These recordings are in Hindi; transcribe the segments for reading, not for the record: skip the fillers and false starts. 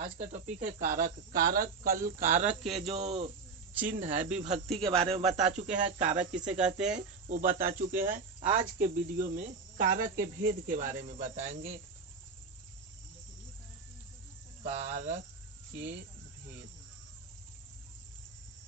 आज का टॉपिक है कारक। कारक कल कारक के जो चिन्ह है विभक्ति के बारे में बता चुके हैं, कारक किसे कहते हैं वो बता चुके हैं। आज के वीडियो में कारक के भेद के बारे में बताएंगे। कारक के भेद,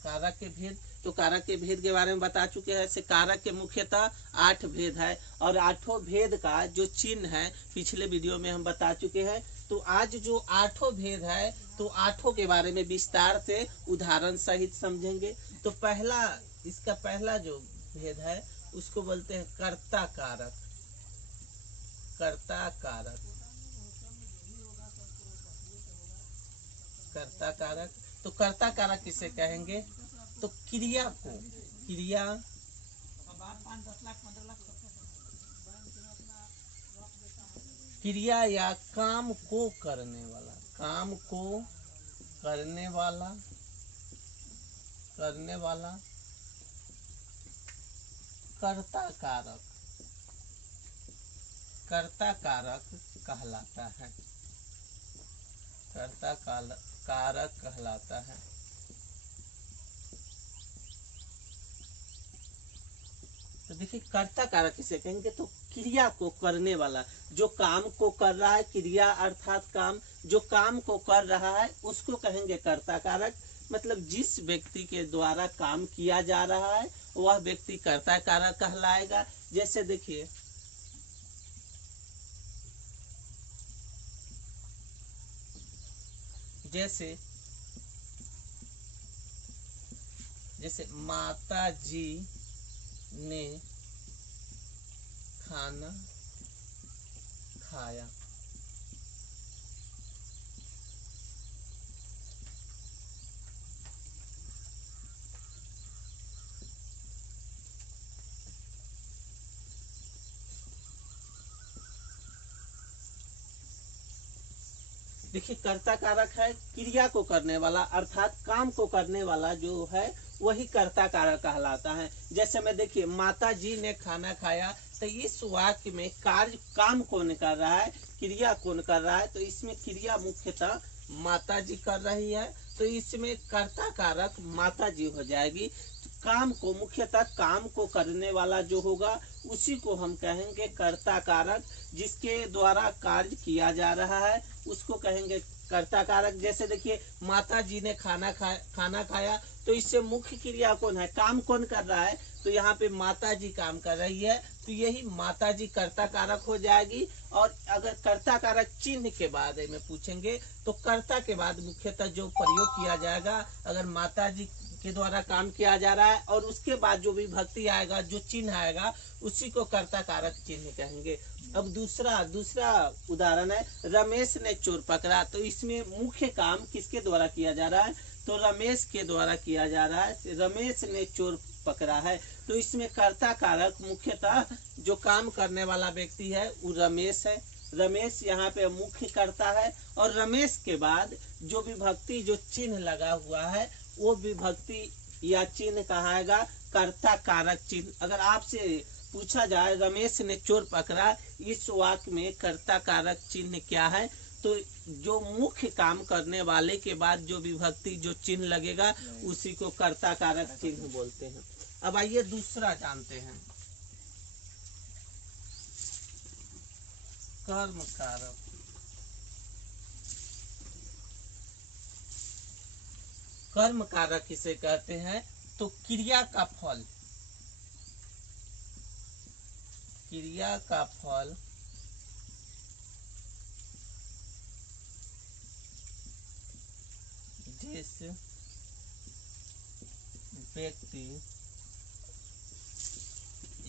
कारक के भेद तो कारक के भेद के बारे में बता चुके हैं। से कारक के मुख्यतः 8 भेद है और 8 भेद का जो चिन्ह है पिछले वीडियो में हम बता चुके हैं। तो आज जो 8 भेद है तो 8 के बारे में विस्तार से उदाहरण सहित समझेंगे। तो इसका पहला जो भेद है उसको बोलते हैं कर्ता कारक। कर्ता कारक, कर्ता कारक तो कर्ता कारक किसे कहेंगे? तो क्रिया को, क्रिया या काम को करने वाला, काम को करने वाला कर्ता कारक, कर्ता कारक कहलाता है। कर्ता कारक कहलाता है। तो देखिए कर्ता कारक किसे कहेंगे? तो क्रिया को करने वाला, जो काम को कर रहा है, क्रिया अर्थात काम, जो काम को कर रहा है उसको कहेंगे कर्ता कारक। मतलब जिस व्यक्ति के द्वारा काम किया जा रहा है वह व्यक्ति कर्ता कारक कहलाएगा। जैसे देखिए जैसे माता जी ने खाना खाया। देखिए कर्ता कारक है, क्रिया को करने वाला अर्थात काम को करने वाला जो है वही कर्ता कारक कहलाता है। जैसे में देखिए माता जी ने खाना खाया, तो इस वाक्य में कार्य काम कौन कर रहा है, क्रिया कौन कर रहा है? तो इसमें क्रिया मुख्यतः माता जी कर रही है, तो इसमें कर्ता कारक माता जी हो जाएगी। काम को, मुख्यतः काम को करने वाला जो होगा उसी को हम कहेंगे कर्ता कारक। जिसके द्वारा कार्य किया जा रहा है उसको कहेंगे कर्ता कारक। जैसे देखिए माता जी ने खाना खाया, तो इससे मुख्य क्रिया कौन है, काम कौन कर रहा है? तो यहाँ पे माता जी काम कर रही है, तो यही माता जी कर्ता कारक हो जाएगी। और अगर कर्ता कारक चिन्ह के बारे में पूछेंगे तो कर्ता के बाद मुख्यतः जो प्रयोग किया जाएगा, अगर माता जी के द्वारा काम किया जा रहा है और उसके बाद जो विभक्ति आएगा, जो चिन्ह आएगा, उसी को कर्ता कारक चिन्ह कहेंगे। अब दूसरा उदाहरण है रमेश ने चोर पकड़ा। तो इसमें मुख्य काम किसके द्वारा किया जा रहा है? तो रमेश के द्वारा किया जा रहा है। रमेश ने चोर पकड़ा है, तो इसमें कर्ता कारक मुख्यतः जो काम करने वाला व्यक्ति है वो रमेश है। रमेश यहाँ पे मुख्य करता है और रमेश के बाद जो विभक्ति, जो चिन्ह लगा हुआ है वो विभक्ति या चिन्ह कहाएगा कर्ता कारक चिन्ह। अगर आपसे पूछा जाए रमेश ने चोर पकड़ा, इस वाक्य में कर्ता कारक चिन्ह क्या है? तो जो मुख्य काम करने वाले के बाद जो विभक्ति, जो चिन्ह लगेगा उसी को कर्ता कारक चिन्ह बोलते हैं। अब आइए दूसरा जानते हैं, कर्म कारक। कर्म कारक किसे कहते हैं? तो क्रिया का फल, क्रिया का फल जिस व्यक्ति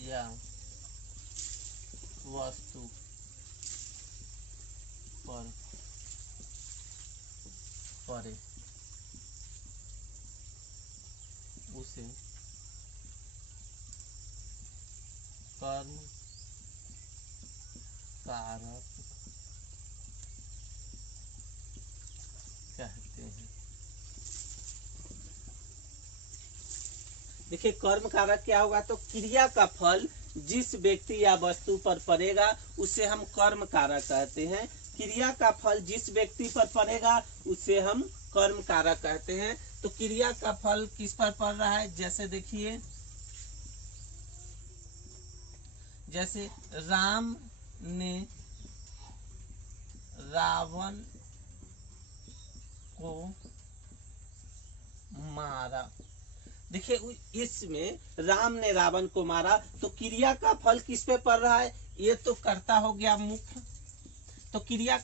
या वस्तु पर पड़े उसे कर्म कारक कहते हैं। देखिए कर्म कारक क्या होगा? तो क्रिया का फल जिस व्यक्ति या वस्तु पर पड़ेगा उसे हम कर्म कारक कहते हैं। क्रिया का फल जिस व्यक्ति पर पड़ेगा उसे हम कर्म कारक कहते हैं। तो क्रिया का फल किस पर पड़ रहा है, जैसे देखिए, जैसे राम ने रावण को मारा। देखिए इसमें राम ने रावण को मारा, तो क्रिया का फल किस पे पड़ रहा है, ये तो कर्ता हो गया मुख्य, तो क्रिया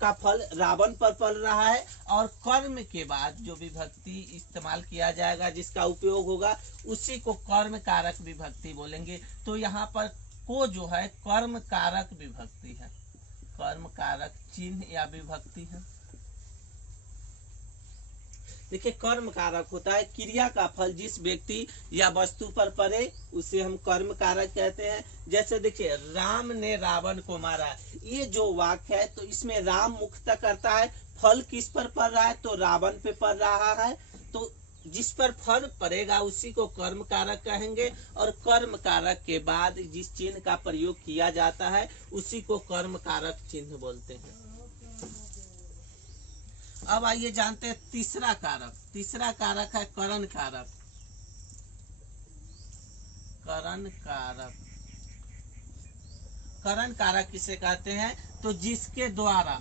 का फल रावण पर पड़ रहा है। और कर्म के बाद जो विभक्ति इस्तेमाल किया जाएगा, जिसका उपयोग होगा, उसी को कर्म कारक विभक्ति बोलेंगे। तो यहाँ पर को जो है कर्म कारक विभक्ति है, कर्म कारक चिन्ह या विभक्ति है। देखिए कर्म कारक होता है क्रिया का फल जिस व्यक्ति या वस्तु पर पड़े उसे हम कर्म कारक कहते हैं। जैसे देखिए राम ने रावण को मारा, ये जो वाक्य है तो इसमें राम मुख्यतः करता है, फल किस पर पड़ रहा है, तो रावण पे पड़ रहा है। तो जिस पर फल पड़ेगा उसी को कर्म कारक कहेंगे, और कर्म कारक के बाद जिस चिन्ह का प्रयोग किया जाता है उसी को कर्म कारक चिन्ह बोलते हैं। अब आइए जानते हैं तीसरा कारक। तीसरा कारक है करण कारक। करण कारक, करण कारक किसे कहते हैं, तो जिसके द्वारा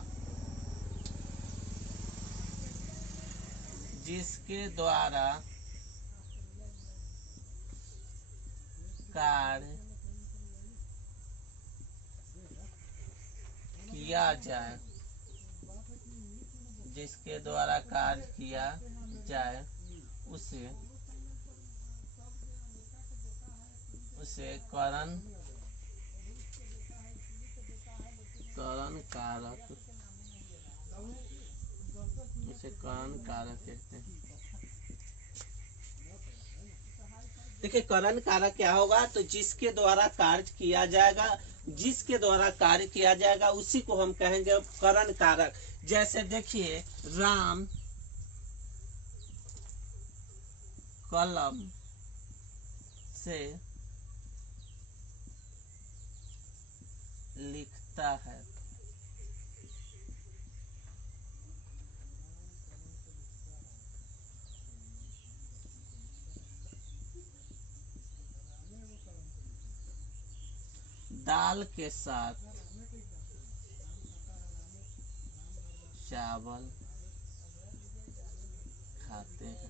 कार्य किया जाए, जिसके द्वारा कार्य किया जाए उसे करण कारक, उसे करण कारक कहते हैं। देखिए करण कारक क्या होगा, तो जिसके द्वारा कार्य किया जाएगा, जिसके द्वारा कार्य किया जाएगा उसी को हम कहेंगे करण कारक। जैसे देखिए राम कलम से लिखता है, दाल के साथ चावल खाते हैं।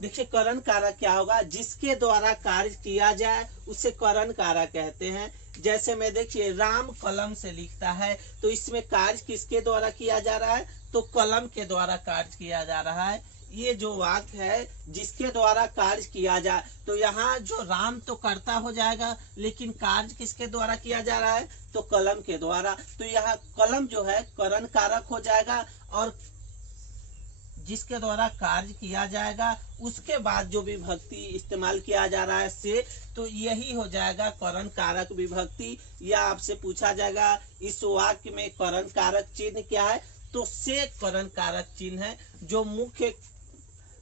देखिए करण कारक क्या होगा, जिसके द्वारा कार्य किया जाए उसे करण कारक कहते हैं। जैसे में देखिए राम कलम से लिखता है, तो इसमें कार्य किसके द्वारा किया जा रहा है, तो कलम के द्वारा कार्य किया जा रहा है। ये जो वाक्य है जिसके द्वारा कार्य किया जाए, तो यहाँ जो राम तो कर्ता हो जाएगा, लेकिन कार्य किसके द्वारा किया जा रहा है, तो कलम के द्वारा। तो यहाँ कलम जो है करण कारक हो जाएगा, और जिसके द्वारा कार्य किया जाएगा उसके बाद जो विभक्ति इस्तेमाल किया जा रहा है से, तो यही हो जाएगा करण कारक विभक्ति। या आपसे पूछा जाएगा इस वाक्य में करण कारक चिन्ह क्या है, तो से करण कारक चिन्ह है, जो मुख्य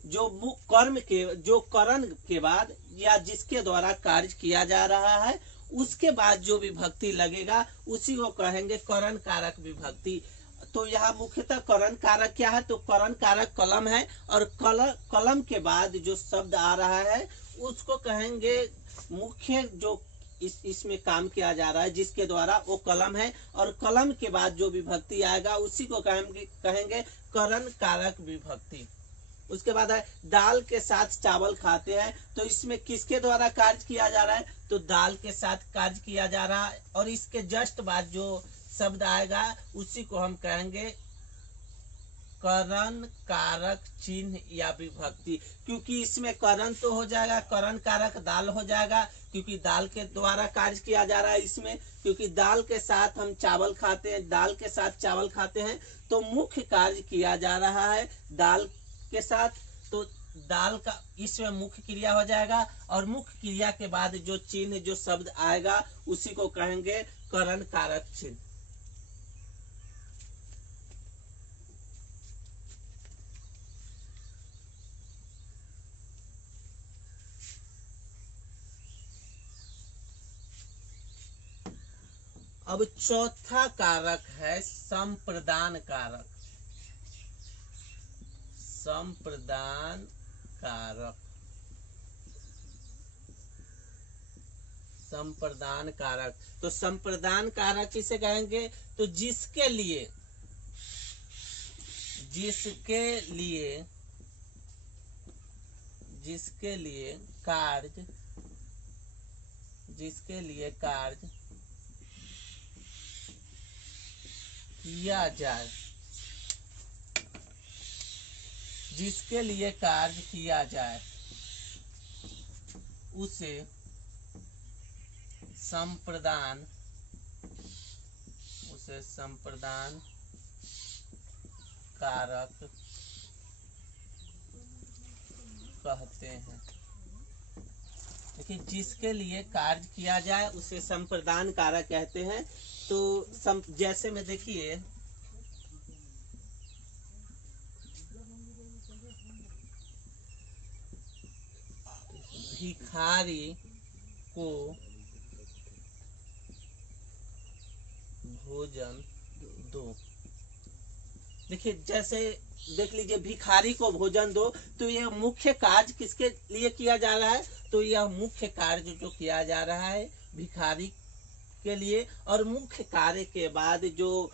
कर्म के, जो करण के बाद या जिसके द्वारा कार्य किया जा रहा है उसके बाद जो विभक्ति लगेगा उसी को कहेंगे करण कारक विभक्ति। तो यहाँ मुख्यतः करण कारक क्या है, तो करण कारक कलम है, और कलम के बाद जो शब्द आ रहा है उसको कहेंगे मुख्य, जो इसमें काम किया जा रहा है जिसके द्वारा वो कलम है, और कलम के बाद जो विभक्ति आएगा उसी को कहेंगे करण कारक विभक्ति। उसके बाद है दाल के साथ चावल खाते हैं, तो इसमें किसके द्वारा कार्य किया जा रहा है, तो दाल के साथ कार्य किया जा रहा है, और इसके जस्ट बाद जो शब्द आएगा उसी को हम कहेंगे करण कारक चिन्ह या विभक्ति। क्योंकि इसमें करण तो हो जाएगा, करण कारक दाल हो जाएगा, क्योंकि दाल के द्वारा कार्य किया जा रहा है इसमें, क्योंकि दाल के साथ हम चावल खाते हैं, दाल के साथ चावल खाते हैं, तो मुख्य कार्य किया जा रहा है दाल के साथ, तो दाल का इसमें मुख्य क्रिया हो जाएगा, और मुख्य क्रिया के बाद जो चिन्ह, जो शब्द आएगा उसी को कहेंगे करण कारक चिन्ह। अब चौथा कारक है संप्रदान कारक। संप्रदान कारक, संप्रदान कारक। तो संप्रदान कारक किसे कहेंगे? तो जिसके लिए कार्य किया जाए, जिसके लिए कार्य किया जाए उसे संप्रदान कारक कहते हैं। देखिए, जिसके लिए कार्य किया जाए उसे संप्रदान कारक कहते हैं। तो जैसे में देखिए, भिखारी को भोजन दो। देखिए, जैसे देख लीजिए, भिखारी को भोजन दो, तो यह मुख्य कार्य किसके लिए किया जा रहा है? तो यह मुख्य कार्य जो किया जा रहा है भिखारी के लिए, और मुख्य कार्य के बाद जो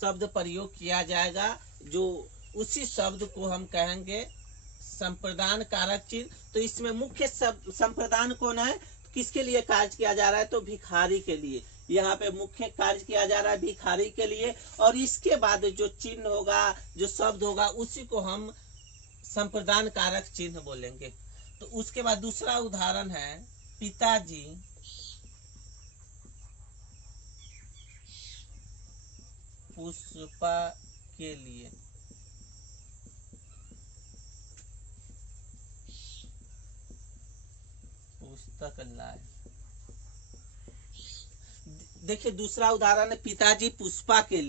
शब्द प्रयोग किया जाएगा, जो उसी शब्द को हम कहेंगे संप्रदान कारक चिन्ह। तो इसमें मुख्य संप्रदान कौन है? किसके लिए कार्य किया जा रहा है? तो भिखारी के लिए। यहाँ पे मुख्य कार्य किया जा रहा है भिखारी के लिए, और इसके बाद जो चिन्ह होगा, जो शब्द होगा, उसी को हम संप्रदान कारक चिन्ह बोलेंगे। तो उसके बाद दूसरा उदाहरण है, पिताजी पुष्पा के लिए पुस्तक लाए। देखिए, दूसरा उदाहरण है, पिताजी पुष्पा के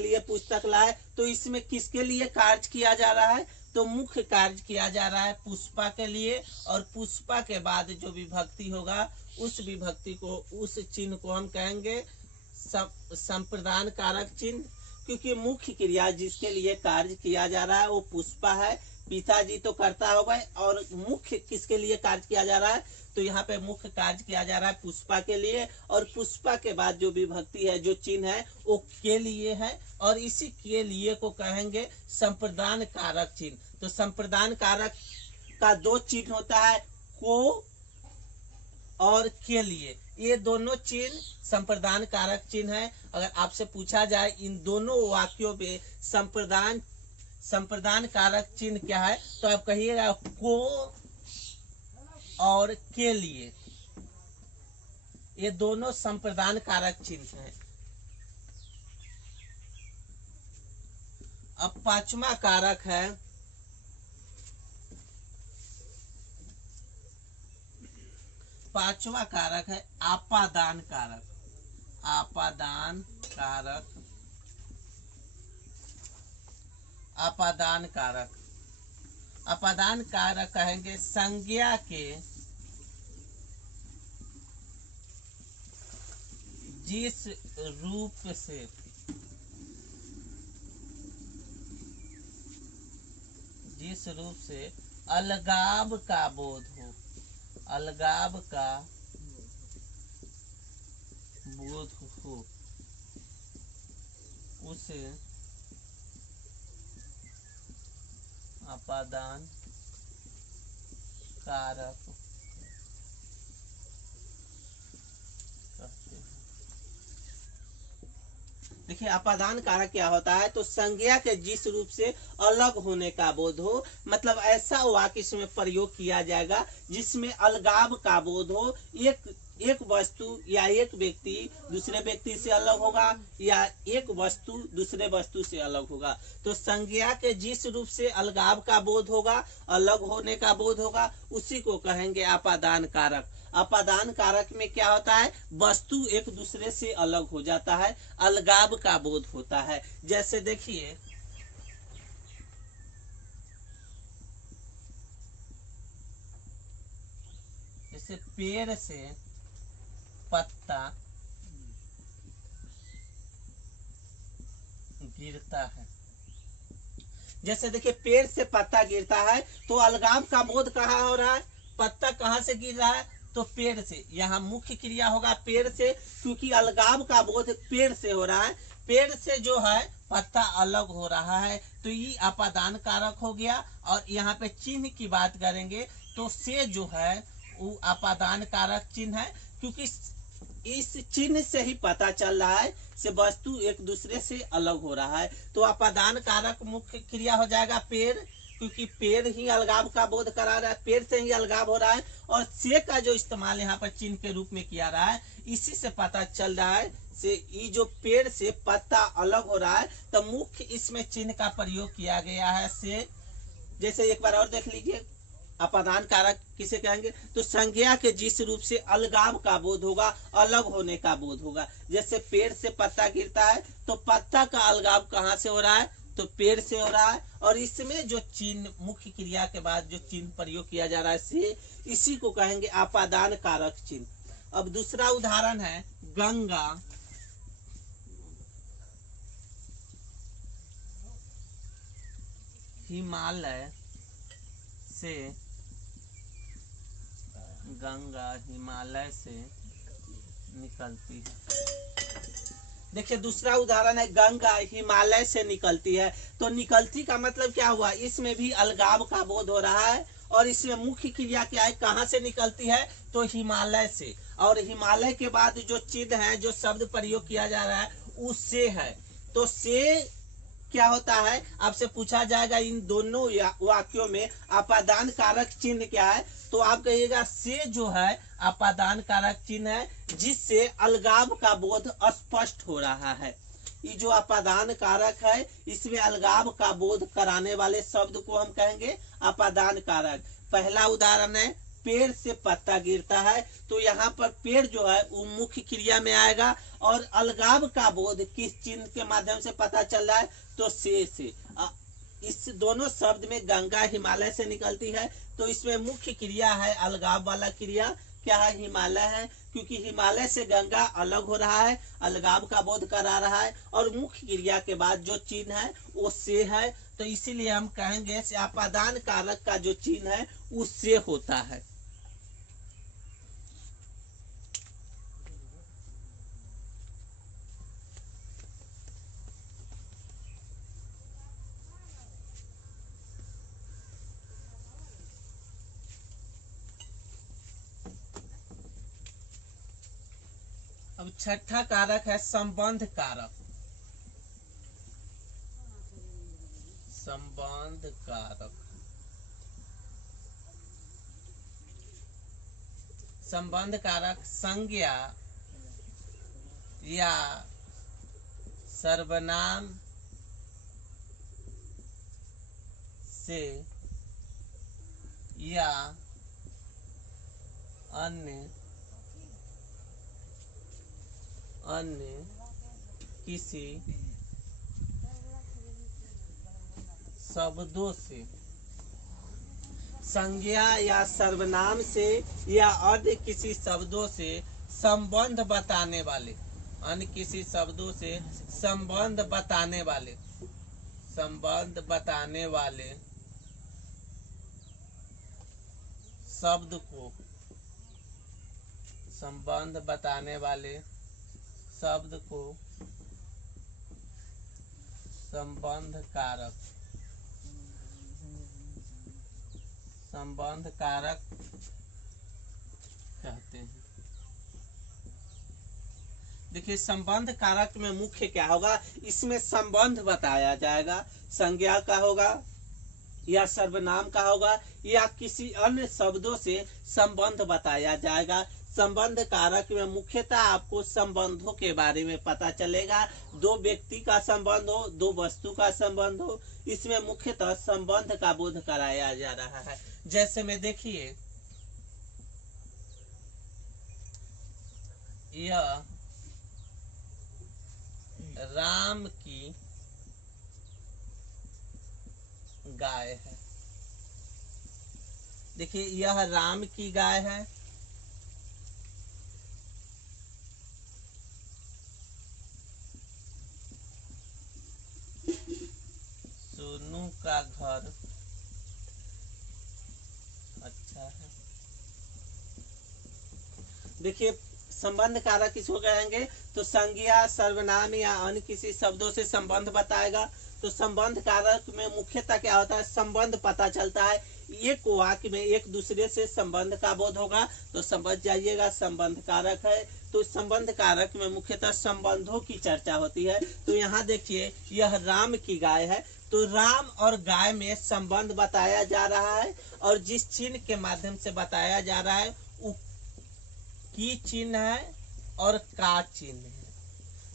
लिए पुस्तक लाए। तो इसमें किसके लिए कार्य किया जा रहा है? तो मुख्य कार्य किया जा रहा है पुष्पा के लिए, और पुष्पा के बाद जो विभक्ति होगा, उस विभक्ति को, उस चिन्ह को हम कहेंगे संप्रदान कारक चिन्ह। क्योंकि मुख्य क्रिया जिसके लिए कार्य किया जा रहा है वो पुष्पा है। पिताजी तो करता होगा, और मुख्य किसके लिए कार्य किया जा रहा है? तो यहाँ पे मुख्य कार्य किया जा रहा है पुष्पा के लिए, और पुष्पा के बाद जो विभक्ति है, जो चिन्ह है, वो के लिए है, और इसी के लिए को कहेंगे संप्रदान कारक चिन्ह। तो संप्रदान कारक का दो चिन्ह होता है, को और के लिए। ये दोनों चिन्ह संप्रदान कारक चिन्ह है। अगर आपसे पूछा जाए इन दोनों वाक्यों में संप्रदान कारक चिन्ह क्या है, तो आप कहिएगा को और के लिए। ये दोनों संप्रदान कारक चिन्ह हैं। अब पांचवा कारक है आपादान कारक। आपादान कारक कहेंगे संज्ञा के जिस रूप से अलगाव का बोध हो, उसे आपादान कारक कहते हैं। देखिए, आपादान कारक क्या होता है? तो संज्ञा के जिस रूप से अलग होने का बोध हो, मतलब ऐसा वाक्य इसमें प्रयोग किया जाएगा जिसमें अलगाव का बोध हो। एक वस्तु या एक व्यक्ति दूसरे व्यक्ति से अलग होगा, या एक वस्तु दूसरे वस्तु से अलग होगा। तो संज्ञा के जिस रूप से अलगाव का बोध होगा, अलग होने का बोध होगा, उसी को कहेंगे आपादान कारक। आपादान कारक में क्या होता है? वस्तु एक दूसरे से अलग हो जाता है, अलगाव का बोध होता है। जैसे देखिए, जैसे पेड़ से पत्ता गिरता है। जैसे देखिए पेड़ से पत्ता गिरता है तो अलगाव का बोध कहाँ हो रहा है, पत्ता कहाँ से गिर रहा है, तो पेड़ से। यहाँ मुख्य क्रिया होगा पेड़ से, क्योंकि अलगाव का बोध पेड़ से हो रहा है। पेड़ से जो है पत्ता अलग हो रहा है, तो ये अपादान कारक हो गया। और यहाँ पे चिन्ह की बात करेंगे तो से जो है वो अपादान कारक चिन्ह है, क्योंकि इस चिन्ह से ही पता चल रहा है से वस्तु एक दूसरे से अलग हो रहा है। तो अपादान कारक मुख्य क्रिया हो जाएगा पेड़, क्योंकि पेड़ ही अलगाव का बोध करा रहा है, पेड़ से ही अलगाव हो रहा है। और से का जो इस्तेमाल यहाँ पर चिन्ह के रूप में किया रहा है, इसी से पता चल रहा है से ये जो पेड़ से पत्ता अलग हो रहा है, तो मुख्य इसमें चिन्ह का प्रयोग किया गया है से। जैसे एक बार और देख लीजिए, अपादान कारक किसे कहेंगे, तो संज्ञा के जिस रूप से अलगाव का बोध होगा, अलग होने का बोध होगा। जैसे पेड़ से पत्ता गिरता है तो पत्ता का अलगाव कहाँ से हो रहा है, तो पेड़ से हो रहा है। और इसमें जो चिन्ह मुख्य क्रिया के बाद जो चिन्ह प्रयोग किया जा रहा है से, इसी को कहेंगे अपादान कारक चिन्ह। अब दूसरा उदाहरण है गंगा हिमालय से, गंगा हिमालय से निकलती है। देखिए दूसरा उदाहरण है गंगा हिमालय से निकलती है। तो निकलती का मतलब क्या हुआ, इसमें भी अलगाव का बोध हो रहा है। और इसमें मुख्य क्रिया क्या है, कहाँ से निकलती है, तो हिमालय से। और हिमालय के बाद जो चिन्ह है, जो शब्द प्रयोग किया जा रहा है, उससे है। तो से क्या होता है, आपसे पूछा जाएगा इन दोनों वाक्यों में अपादान कारक चिन्ह क्या है, तो आप कहिएगा से जो है अपादान कारक चिन्ह है, जिससे अलगाव का बोध स्पष्ट हो रहा है। ये जो अपादान कारक है, इसमें अलगाव का बोध कराने वाले शब्द को हम कहेंगे अपादान कारक। पहला उदाहरण है पेड़ से पत्ता गिरता है, तो यहाँ पर पेड़ जो है वो मुख्य क्रिया में आएगा। और अलगाव का बोध किस चिन्ह के माध्यम से पता चल रहा है, तो से। इस दोनों शब्द में गंगा हिमालय से निकलती है, तो इसमें मुख्य क्रिया है अलगाव वाला क्रिया क्या है, हिमालय है, क्योंकि हिमालय से गंगा अलग हो रहा है, अलगाव का बोध करा रहा है। और मुख्य क्रिया के बाद जो चिन्ह है वो से है, तो इसीलिए हम कहेंगे से अपादान कारक का जो चिन्ह है उससे होता है। अब छठा कारक है संबंध कारक। संबंध कारक, संबंध कारक संज्ञा या सर्वनाम से या अन्य किसी शब्दों से, संज्ञा या सर्वनाम से या अन्य किसी शब्दों से संबंध बताने वाले, अन्य किसी शब्दों से संबंध बताने वाले, संबंध बताने वाले शब्द को, संबंध बताने वाले शब्द को संबंध कारक, संबंध कारक कहते हैं। देखिए संबंध कारक में मुख्य क्या होगा, इसमें संबंध बताया जाएगा, संज्ञा का होगा या सर्वनाम का होगा या किसी अन्य शब्दों से संबंध बताया जाएगा। संबंध कारक में मुख्यतः आपको संबंधों के बारे में पता चलेगा, दो व्यक्ति का संबंध हो, दो वस्तु का संबंध हो, इसमें मुख्यतः संबंध का बोध कराया जा रहा है। जैसे में देखिए यह राम की गाय है। देखिए यह राम की गाय है, का घर अच्छा है। देखिए संबंध कारक किसको कहेंगे, तो संज्ञा, सर्वनाम या अन्य किसी शब्दों से संबंध बताएगा। तो संबंध कारक में मुख्यतः क्या होता है, संबंध पता चलता है। एक वाक्य में एक दूसरे से संबंध का बोध होगा तो समझ जाइएगा संबंध कारक है। तो संबंध कारक में मुख्यतः संबंधों की चर्चा होती है। तो यहाँ देखिए यह राम की गाय है, तो राम और गाय में संबंध बताया जा रहा है और जिस चिन्ह के माध्यम से बताया जा रहा है वो की चिन्ह है और का चिन्ह है।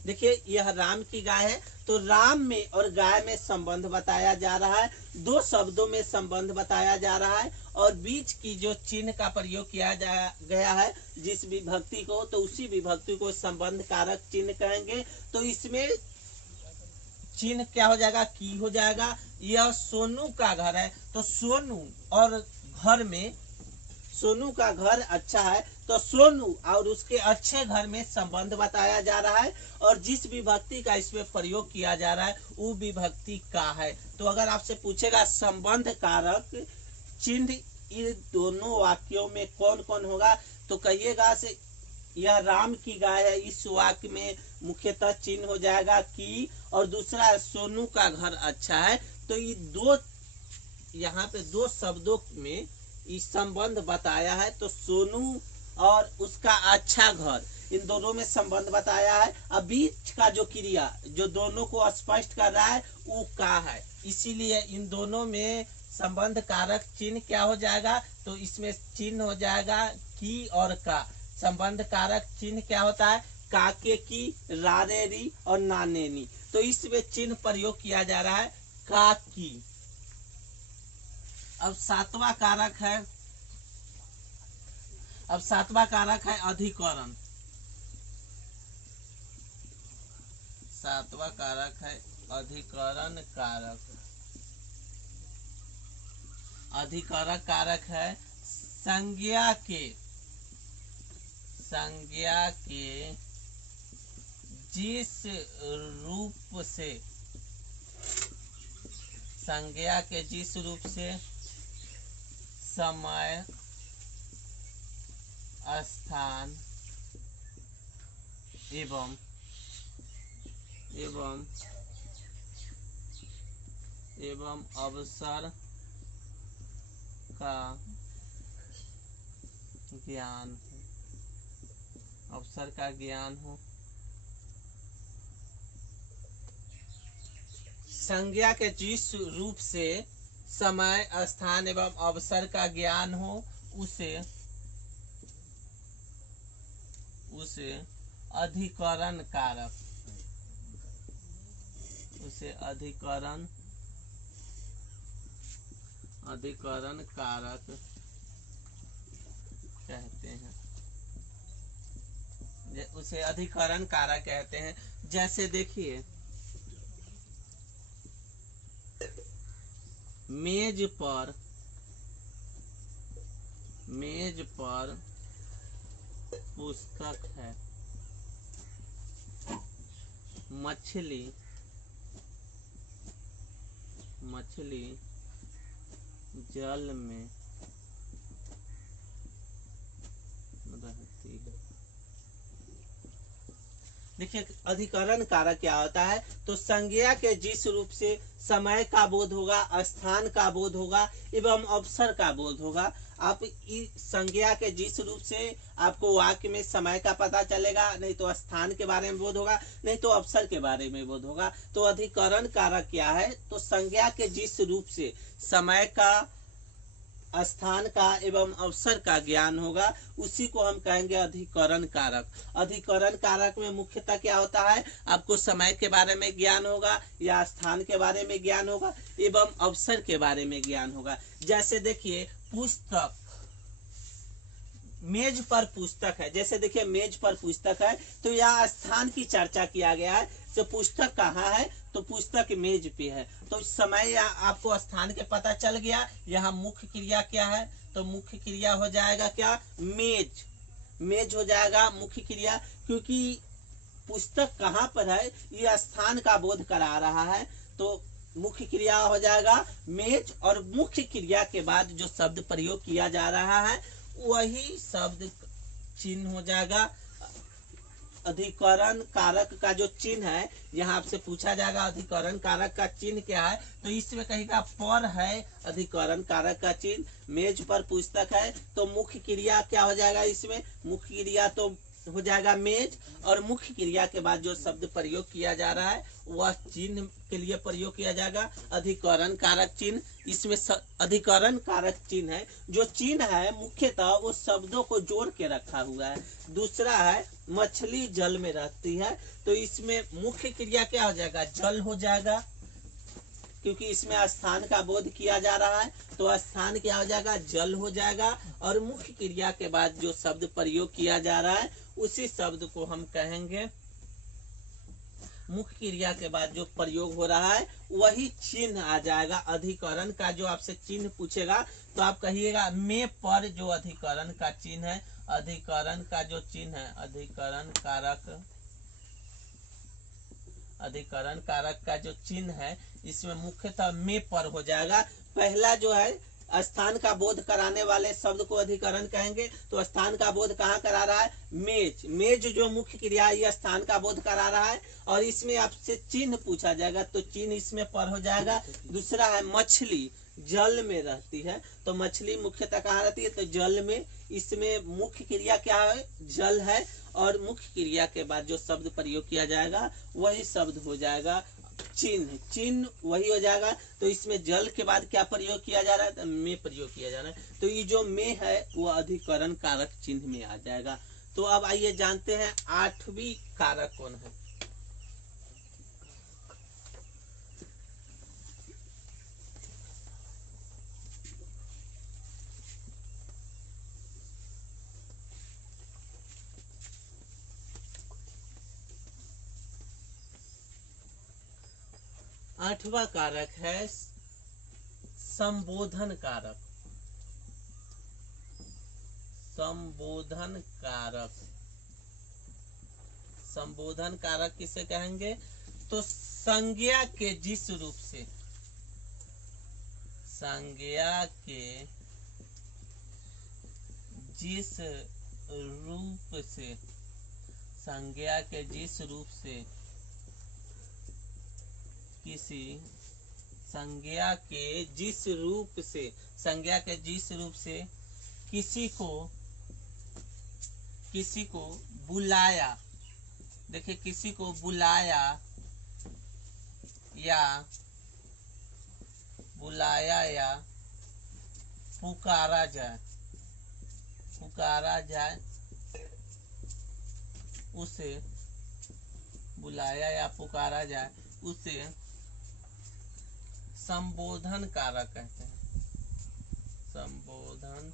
देखिए यह राम की गाय है, तो राम में और गाय में संबंध बताया जा रहा है, दो शब्दों में संबंध बताया जा रहा है और बीच की जो चिन्ह का प्रयोग किया गया है जिस विभक्ति को, तो उसी विभक्ति को संबंध कारक चिन्ह कहेंगे। तो इसमें चिन्ह क्या हो जाएगा, की हो जाएगा। यह सोनू का घर है, तो सोनू और घर में, सोनू का घर अच्छा है तो सोनू और उसके अच्छे घर में संबंध बताया जा रहा है और जिस विभक्ति का इसमें प्रयोग किया जा रहा है वो विभक्ति का है। तो अगर आपसे पूछेगा संबंध कारक चिन्ह इन दोनों वाक्यों में कौन कौन होगा, तो कहिएगा से यह राम की गाय है, इस वाक्य में मुख्यतः चिन्ह हो जाएगा की, और दूसरा सोनू का घर अच्छा है। तो ये दो, यहाँ पे दो शब्दों में इस संबंध बताया है, तो सोनू और उसका अच्छा घर, इन दोनों में संबंध बताया है। अब बीच का जो क्रिया जो दोनों को स्पष्ट कर रहा है वो का है, इसीलिए इन दोनों में संबंध कारक चिन्ह क्या हो जाएगा, तो इसमें चिन्ह हो जाएगा की और का। संबंध कारक चिन्ह क्या होता है, काके की, रारे री और नाने नी, तो इसमें चिन्ह प्रयोग किया जा रहा है का की। अब सातवां कारक है, अब सातवां कारक है अधिकरण। सातवां कारक है अधिकरण कारक। अधिकरण कारक है संज्ञा के जिस रूप से, संज्ञा के जिस रूप से समय, स्थान एवं अवसर का ज्ञान हो, अवसर का ज्ञान हो। संज्ञा के जिस रूप से समय, स्थान एवं अवसर का ज्ञान हो उसे अधिकरण कारक, उसे अधिकरण कारक कहते हैं, उसे अधिकरण कारक कहते हैं। जैसे देखिए मेज पर पुस्तक है, मछली जल में रहती है। देखिए अधिकरण कारक क्या होता है, तो संज्ञा के जिस रूप से समय का बोध होगा, स्थान का बोध होगा एवं अवसर का बोध होगा। आप संज्ञा के जिस रूप से आपको वाक्य में समय का पता चलेगा, नहीं तो स्थान के बारे में बोध होगा, नहीं तो अवसर के बारे में बोध होगा। तो अधिकरण कारक क्या है, तो संज्ञा के जिस रूप से समय का, स्थान का एवं अवसर का ज्ञान होगा उसी को हम कहेंगे अधिकरण कारक। अधिकरण कारक में मुख्यतः क्या होता है, आपको समय के बारे में ज्ञान होगा या स्थान के बारे में ज्ञान होगा एवं अवसर के बारे में ज्ञान होगा। जैसे देखिए पुस्तक, मेज पर पुस्तक है, जैसे देखिए मेज पर पुस्तक है तो यहाँ स्थान की चर्चा किया गया है, तो पुस्तक कहाँ है, तो पुस्तक मेज पे है। तो समय या आपको स्थान के पता चल गया। यहाँ मुख्य क्रिया क्या है, तो मुख्य क्रिया हो जाएगा क्या, मेज, मेज हो जाएगा मुख्य क्रिया, क्योंकि पुस्तक कहाँ पर है ये स्थान का बोध करा रहा है। तो मुख्य क्रिया हो जाएगा मेज, और मुख्य क्रिया के बाद जो शब्द प्रयोग किया जा रहा है वही शब्द चिन्ह हो जाएगा। अधिकरण कारक का जो चिन्ह है, यहाँ आपसे पूछा जाएगा अधिकरण कारक का चिन्ह क्या है, तो इसमें कहेगा पर है अधिकरण कारक का चिन्ह, मेज पर पुस्तक है, तो मुख्य क्रिया क्या हो जाएगा, इसमें मुख्य क्रिया तो हो जाएगा मेज, और मुख्य क्रिया के बाद जो शब्द प्रयोग किया जा रहा है वह चिन्ह के लिए प्रयोग किया जाएगा अधिकरण कारक चिन्ह। इसमें अधिकरण कारक चिन्ह है, जो चिन्ह है मुख्यतः वो शब्दों को जोड़ के रखा हुआ है। दूसरा है मछली जल में रहती है, तो इसमें मुख्य क्रिया क्या हो जाएगा, जल हो जाएगा, क्योंकि इसमें स्थान का बोध किया जा रहा है, तो स्थान क्या हो जाएगा, जल हो जाएगा, और मुख्य क्रिया के बाद जो शब्द प्रयोग किया जा रहा है उसी शब्द को हम कहेंगे, मुख्य क्रिया के बाद जो प्रयोग हो रहा है वही चिन्ह आ जाएगा। अधिकरण का जो आपसे चिन्ह पूछेगा तो आप कहिएगा में पर जो अधिकरण का चिन्ह है, अधिकरण का जो चिन्ह है, अधिकरण कारक का जो चिन्ह है इसमें मुख्यतः में पर हो जाएगा। पहला जो है स्थान का बोध कराने वाले शब्द को अधिकरण कहेंगे, तो स्थान का बोध कहाँ करा रहा है, मेज, मेज जो मुख्य क्रिया है ये स्थान का बोध करा रहा है, और इसमें आपसे चिन्ह पूछा जाएगा तो चिन्ह इसमें पर हो जाएगा। दूसरा है मछली जल में रहती है, तो मछली मुख्यतः कहाँ रहती है, तो जल में, इसमें मुख्य क्रिया क्या है, जल है, और मुख्य क्रिया के बाद जो शब्द प्रयोग किया जाएगा वही शब्द हो जाएगा चिन्ह, चिन्ह वही हो जाएगा। तो इसमें जल के बाद क्या प्रयोग किया जा रहा है, तो में प्रयोग किया जा रहा है, तो ये जो में है वो अधिकरण कारक चिन्ह में आ जाएगा। तो अब आइए जानते हैं आठवीं कारक कौन है। आठवां कारक है संबोधन कारक। संबोधन कारक, संबोधन कारक किसे कहेंगे, तो संज्ञा के जिस रूप से, संज्ञा के जिस रूप से, संज्ञा के जिस रूप से किसी, संज्ञा के जिस रूप से, संज्ञा के जिस रूप से किसी को बुलाया, देखिए किसी को बुलाया या पुकारा जाए, उसे बुलाया या पुकारा जाए उसे संबोधन कारक कहते हैं। संबोधन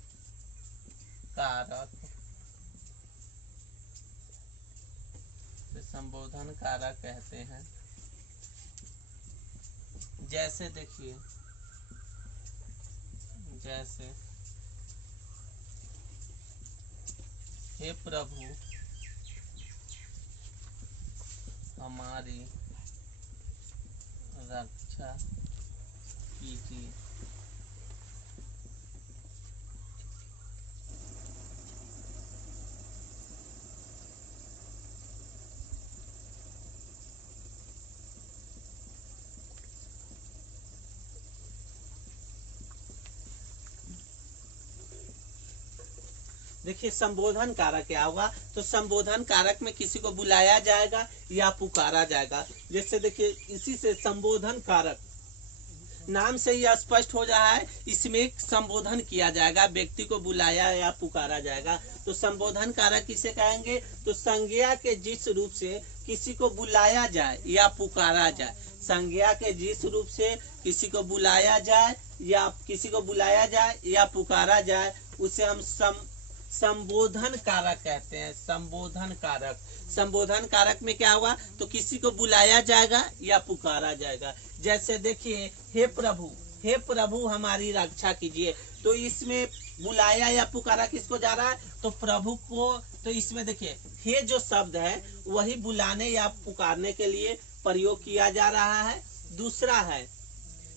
कारक, संबोधन कारक कहते हैं। जैसे देखिए, जैसे हे प्रभु हमारी रक्षा कीजिए। देखिए संबोधन कारक क्या होगा, तो संबोधन कारक में किसी को बुलाया जाएगा या पुकारा जाएगा। जैसे देखिए इसी से संबोधन कारक नाम से ही स्पष्ट हो रहा है, इसमें संबोधन किया जाएगा, व्यक्ति को बुलाया या पुकारा जाएगा। तो संबोधन कारक किसे कहेंगे, तो संज्ञा के जिस रूप से किसी को बुलाया जाए या पुकारा जाए, संज्ञा के जिस रूप से किसी को बुलाया जाए या पुकारा जाए उसे हम संबोधन कारक कहते हैं। संबोधन कारक, संबोधन कारक में क्या होगा, तो किसी को बुलाया जाएगा या पुकारा जाएगा। जैसे देखिए हे प्रभु हमारी रक्षा कीजिए, तो इसमें बुलाया या पुकारा किसको जा रहा है, तो प्रभु को। तो इसमें देखिए हे जो शब्द है वही बुलाने या पुकारने के लिए प्रयोग किया जा रहा है। दूसरा है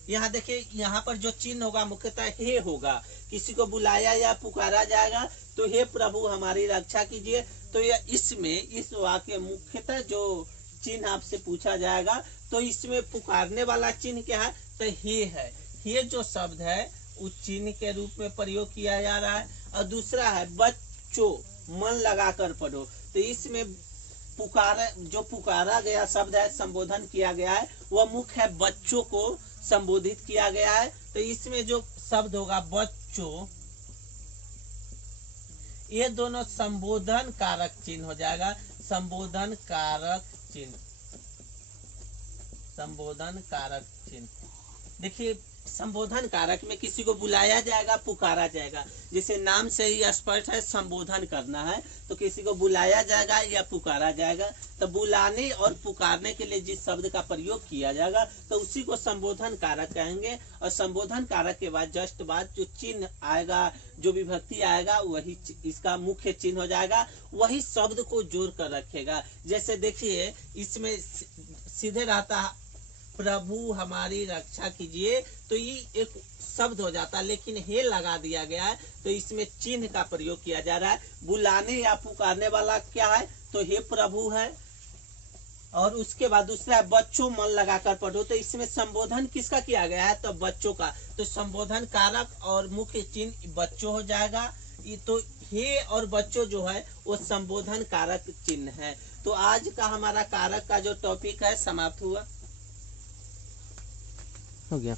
यहाँ देखिए, यहाँ पर जो चिन्ह होगा मुख्यतः हे होगा। किसी को बुलाया या पुकारा जाएगा तो हे प्रभु हमारी रक्षा कीजिए। तो यह इसमें इस वाक्य मुख्यतः जो चिन्ह आपसे पूछा जाएगा तो इसमें पुकारने वाला चिन्ह क्या है, तो हे है। हे जो शब्द है उस चिन्ह के रूप में प्रयोग किया जा रहा है। और दूसरा है बच्चों, मन लगाकर पढ़ो। तो इसमें जो पुकारा गया शब्द है, संबोधन किया गया है, वह मुख्य है बच्चों को संबोधित किया गया है। तो इसमें जो शब्द होगा बच्चों, ये दोनों संबोधन कारक चिन्ह हो जाएगा। संबोधन कारक चिन्ह, संबोधन कारक चिन्ह। देखिए संबोधन कारक में किसी को बुलाया जाएगा, पुकारा जाएगा। जैसे नाम से ही स्पष्ट है संबोधन करना है, तो किसी को बुलाया जाएगा या पुकारा जाएगा। तो बुलाने और पुकारने के लिए जिस शब्द का प्रयोग किया जाएगा तो उसी को संबोधन कारक कहेंगे। और संबोधन कारक के बाद जस्ट बाद जो चिन्ह आएगा, जो विभक्ति आएगा, वही इसका मुख्य चिन्ह हो जाएगा, वही शब्द को जोड़ कर रखेगा। जैसे देखिए इसमें सीधे रहता प्रभु हमारी रक्षा कीजिए, तो ये एक शब्द हो जाता है, लेकिन हे लगा दिया गया है तो इसमें चिन्ह का प्रयोग किया जा रहा है। बुलाने या पुकारने वाला क्या है, तो हे प्रभु है। और उसके बाद दूसरा है बच्चों, मन लगाकर पढ़ो। तो इसमें संबोधन किसका किया गया है, तो बच्चों का। तो संबोधन कारक और मुख्य चिन्ह बच्चों हो जाएगा। ये तो हे और बच्चों जो है वो संबोधन कारक चिन्ह है। तो आज का हमारा कारक का जो टॉपिक है समाप्त हुआ, हो गया।